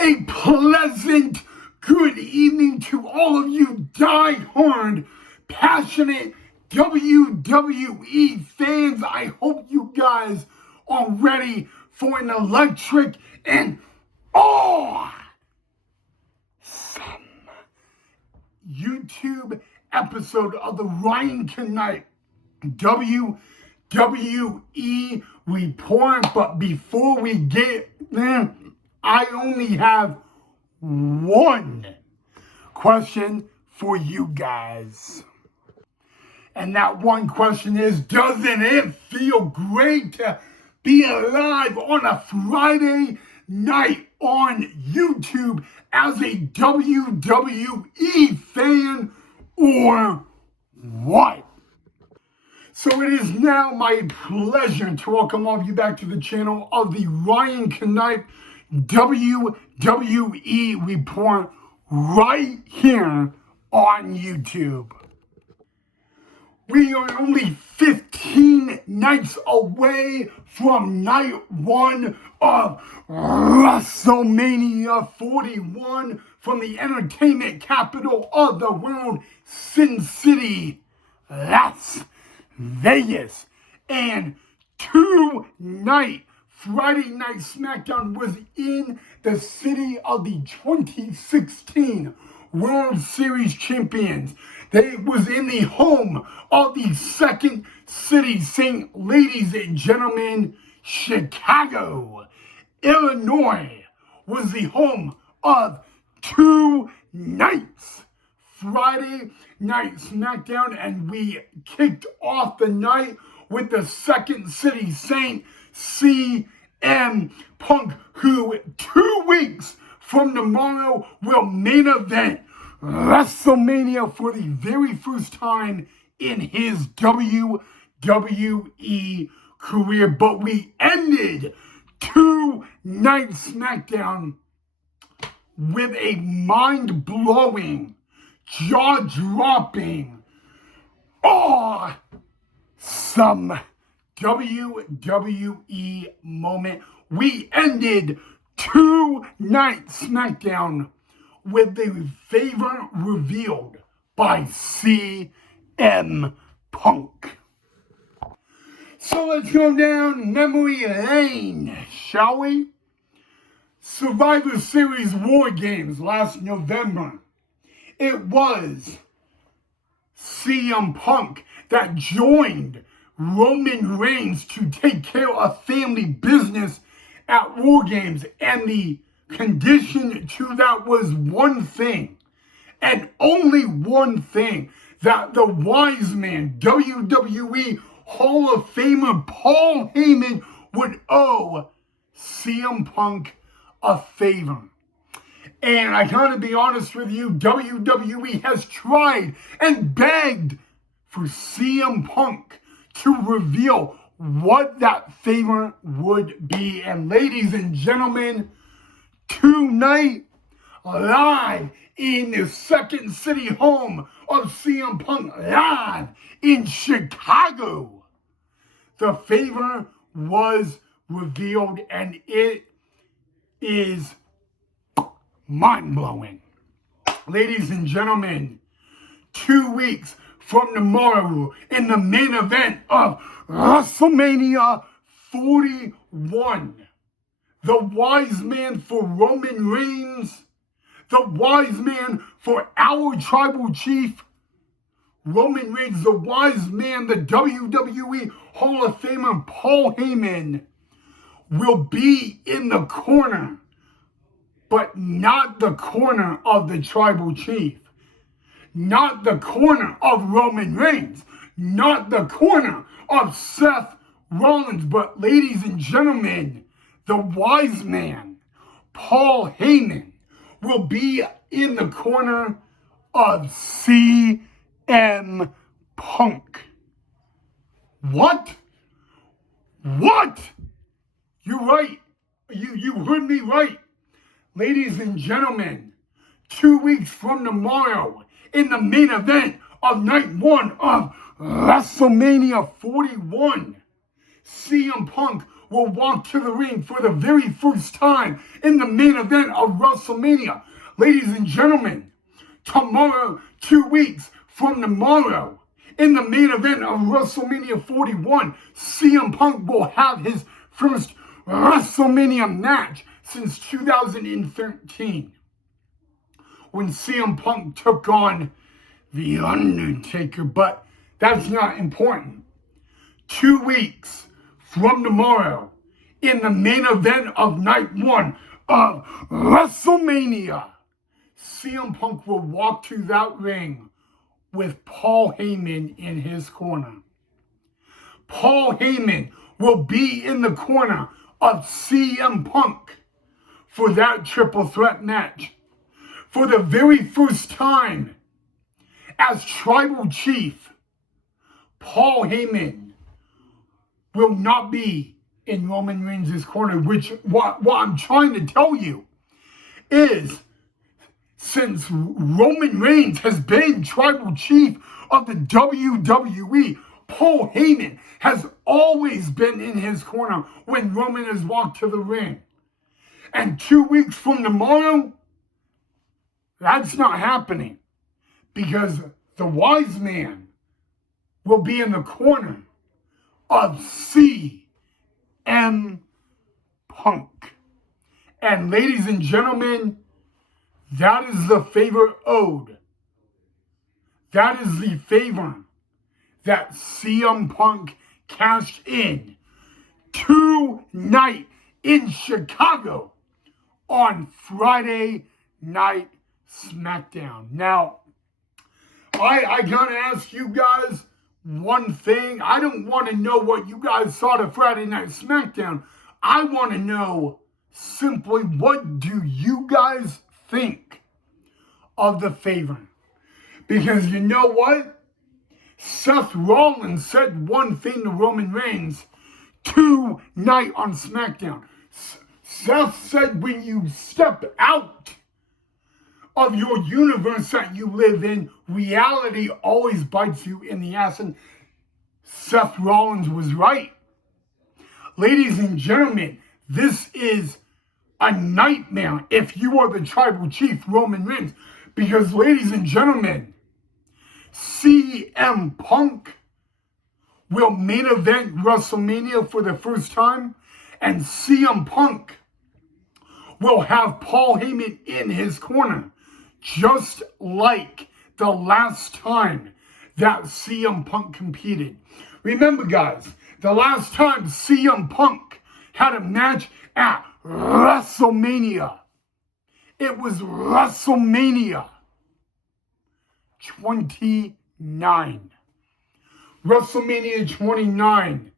A pleasant good evening to all of you die-hard, passionate WWE fans. I hope you guys are ready for an electric and awesome YouTube episode of the Ryan Knight WWE report. But before we get there, I only have one question for you guys. And that one question is, doesn't it feel great to be alive on a Friday night on YouTube as a WWE fan, or what? So it is now my pleasure to welcome all of you back to the channel of the Ryan Knight WWE report right here on YouTube. We are only 15 nights away from night one of WrestleMania 41 from the entertainment capital of the world, Sin City, Las Vegas. And tonight, Friday Night Smackdown was in the city of the 2016 World Series champions. It was in the home of the Second City Saint, ladies and gentlemen, Chicago. Illinois was the home of two nights. Friday Night Smackdown, and we kicked off the night with the Second City Saint, CM Punk, who 2 weeks from tomorrow will main event WrestleMania for the very first time in his WWE career. But we ended two-night Smackdown with a mind-blowing, jaw-dropping, awesome WWE moment. We ended two-night Smackdown with the favor revealed by CM Punk. So let's go down memory lane, shall we? Survivor Series War Games last November. It was CM Punk that joined Roman Reigns to take care of family business at War Games, and the condition to that was one thing, and only one thing, that the wise man, WWE Hall of Famer Paul Heyman, would owe CM Punk a favor. And I gotta be honest with you, WWE has tried and begged for CM Punk to reveal what that favor would be. And ladies and gentlemen, tonight, live in the Second City home of CM Punk, live in Chicago, the favor was revealed, and it is mind-blowing. Ladies and gentlemen, 2 weeks from tomorrow, in the main event of WrestleMania 41, the wise man for Roman Reigns, the wise man for our tribal chief, Roman Reigns, the wise man, the WWE Hall of Famer Paul Heyman, will be in the corner, but not the corner of the tribal chief, not the corner of Roman Reigns, not the corner of Seth Rollins, but ladies and gentlemen, the wise man, Paul Heyman, will be in the corner of CM Punk. What? What? You're right. You heard me right. Ladies and gentlemen, 2 weeks from tomorrow, in the main event of night one of WrestleMania 41, CM Punk will walk to the ring for the very first time in the main event of WrestleMania. Ladies and gentlemen, tomorrow, 2 weeks from tomorrow, in the main event of WrestleMania 41, CM Punk will have his first WrestleMania match since 2013, when CM Punk took on The Undertaker. But that's not important. 2 weeks from tomorrow, in the main event of night 1 of WrestleMania, CM Punk will walk to that ring with Paul Heyman in his corner. Paul Heyman will be in the corner of CM Punk for that triple threat match. For the very first time as Tribal Chief, Paul Heyman will not be in Roman Reigns' corner, which what I'm trying to tell you is, since Roman Reigns has been Tribal Chief of the WWE, Paul Heyman has always been in his corner when Roman has walked to the ring. And 2 weeks from tomorrow, that's not happening, because the wise man will be in the corner of CM Punk. And ladies and gentlemen, that is the favor owed. That is the favor that CM Punk cashed in tonight in Chicago on Friday Night Smackdown. Now, I gotta ask you guys one thing. I don't want to know what you guys thought of Friday Night Smackdown. I want to know simply, what do you guys think of the favor? Because you know what? Seth Rollins said one thing to Roman Reigns tonight on SmackDown. Seth said, when you step out of your universe that you live in, reality always bites you in the ass. And Seth Rollins was right. Ladies and gentlemen, this is a nightmare if you are the Tribal Chief, Roman Reigns. Because, ladies and gentlemen, CM Punk will main event WrestleMania for the first time, and CM Punk will have Paul Heyman in his corner, just like the last time that CM Punk competed. Remember, guys, the last time CM Punk had a match at WrestleMania, it was WrestleMania 29. WrestleMania 29.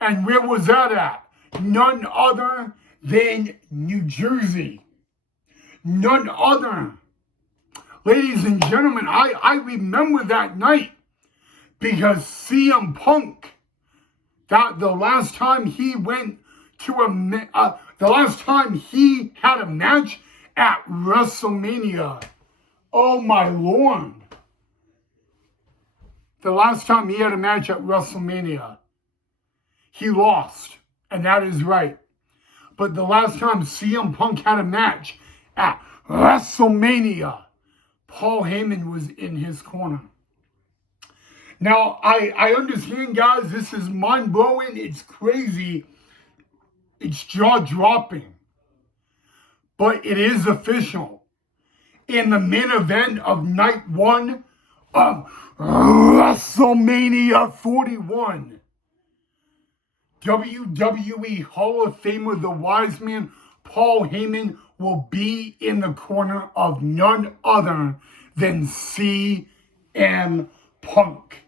And where was that at? None other than New Jersey. None other. Ladies and gentlemen, I remember that night, because CM Punk, that the last time he went to the last time he had a match at WrestleMania, oh my Lord. The last time he had a match at WrestleMania, he lost, and that is right. But the last time CM Punk had a match at WrestleMania, Paul Heyman was in his corner. Now, I understand, guys, this is mind-blowing, it's crazy, it's jaw-dropping, but it is official. In the main event of night 1 of WrestleMania 41, WWE Hall of Famer, the wise man, Paul Heyman, will be in the corner of none other than CM Punk.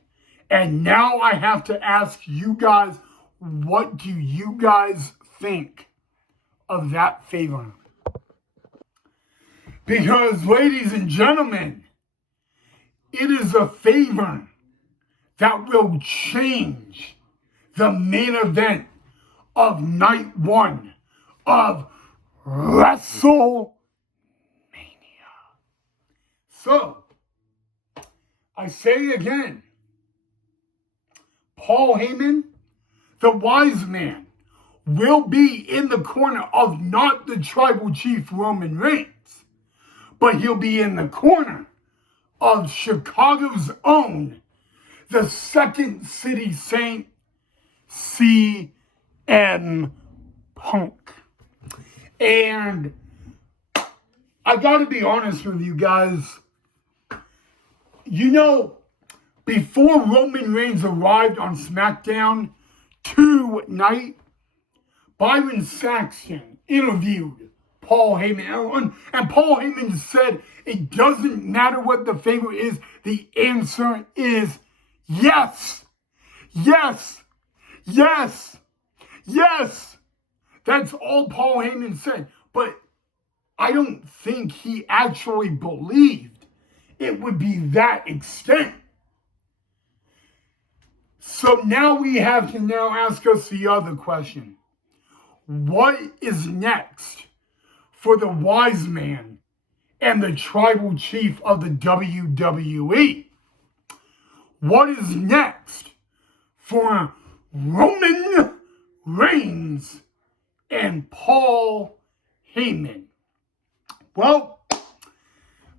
And now I have to ask you guys, what do you guys think of that favor? Because, ladies and gentlemen, it is a favor that will change the main event of night 1 of WrestleMania. So, I say again, Paul Heyman, the wise man, will be in the corner of not the tribal chief Roman Reigns, but he'll be in the corner of Chicago's own, the Second City Saint, CM Punk. And I gotta be honest with you guys, you know, before Roman Reigns arrived on Smackdown tonight, Byron Saxton interviewed Paul Heyman. And Paul Heyman said it doesn't matter what the favorite is. The answer is yes. Yes. Yes. Yes. That's all Paul Heyman said. But I don't think he actually believed it would be that extent. So now we have to now ask us the other question. What is next for the wise man and the tribal chief of the WWE? What is next for Roman Reigns and Paul Heyman? Well,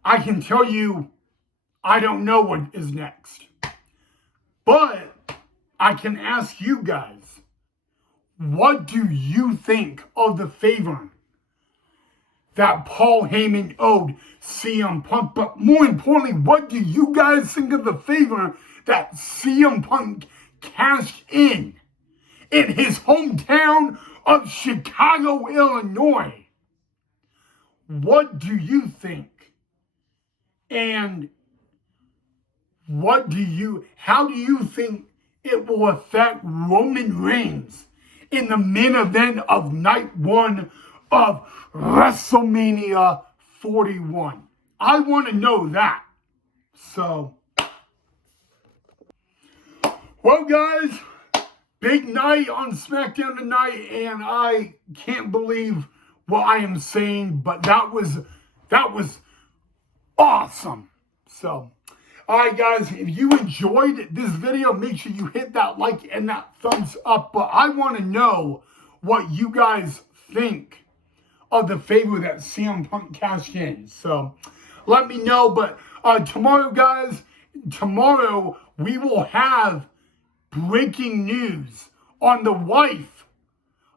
I can tell you I don't know what is next. But I can ask you guys, what do you think of the favor that Paul Heyman owed CM Punk? But more importantly, what do you guys think of the favor that CM Punk cashed in his hometown of Chicago, Illinois? What do you think? And how do you think it will affect Roman Reigns in the main event of night one of WrestleMania 41? I want to know that. So, well guys, big night on SmackDown tonight, and I can't believe what I am saying, but that was awesome. So, alright guys, if you enjoyed this video, make sure you hit that like and that thumbs up. But I want to know what you guys think of the favor that CM Punk cashed in. So let me know. But tomorrow, guys, we will have breaking news on the wife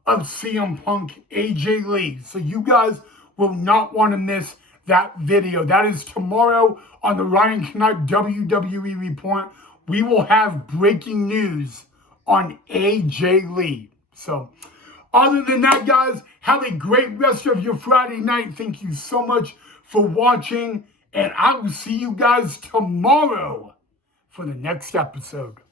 of CM Punk, AJ Lee. So you guys will not want to miss that video. That is tomorrow on the Ryan Knight WWE Report. We will have breaking news on AJ Lee. So, other than that, guys, have a great rest of your Friday night. Thank you so much for watching, and I will see you guys tomorrow for the next episode.